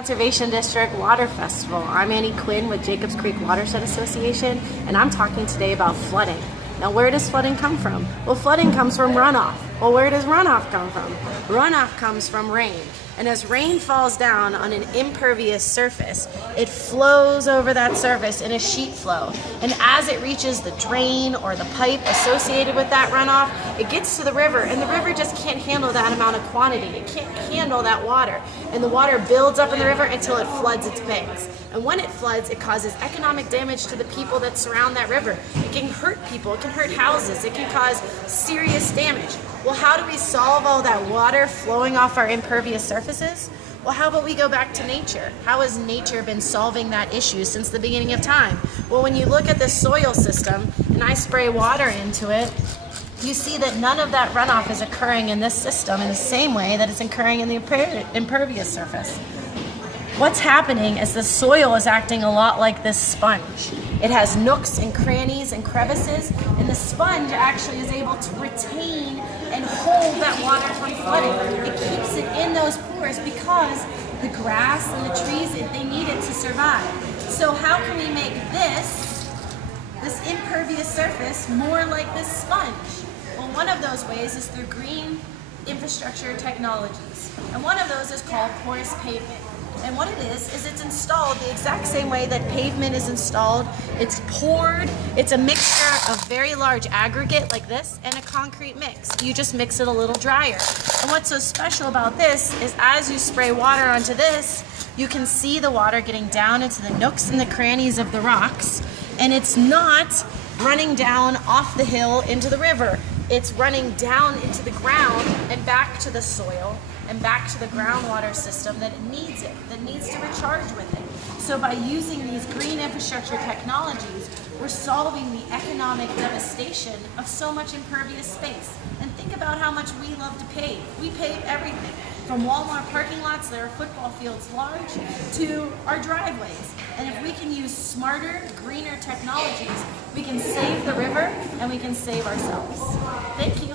Conservation District Water Festival. I'm Annie Quinn with Jacobs Creek Watershed Association, and I'm talking today about flooding. Now, where does flooding come from? Well, flooding comes from runoff. Well, where does runoff come from? Runoff comes from rain. And as rain falls down on an impervious surface, it flows over that surface in a sheet flow. And as it reaches the drain or the pipe associated with that runoff, it gets to the river, and the river just can't handle that amount of quantity. It can't handle that water. And the water builds up in the river until it floods its banks. And when it floods, it causes economic damage to the people that surround that river. It can hurt people, it can hurt houses, it can cause serious damage. Well, how do we solve all that water flowing off our impervious surfaces? Well, how about we go back to nature? How has nature been solving that issue since the beginning of time? Well, when you look at the soil system and I spray water into it, you see that none of that runoff is occurring in this system in the same way that it's occurring in the impervious surface. What's happening is the soil is acting a lot like this sponge. It has nooks and crannies and crevices, and the sponge actually is able to retain and hold that water from flooding. It keeps it in those pores because the grass and the trees, they need it to survive. So how can we make this impervious surface more like this sponge? Well, one of those ways is through green infrastructure technologies. And one of those is called porous pavement. And what it is it's installed the exact same way that pavement is installed. It's poured, it's a mixture of very large aggregate like this and a concrete mix. You just mix it a little drier. And what's so special about this is as you spray water onto this, you can see the water getting down into the nooks and the crannies of the rocks, and it's not running down off the hill into the river. It's running down into the ground and back to the soil and back to the groundwater system that it needs to recharge with it. So by using these green infrastructure technologies, we're solving the economic devastation of so much impervious space. And think about how much we love to pave. We pave everything, from Walmart parking lots that are football fields large to our driveways. And if we can use smarter, greener technologies, we can save the river and we can save ourselves. Thank you.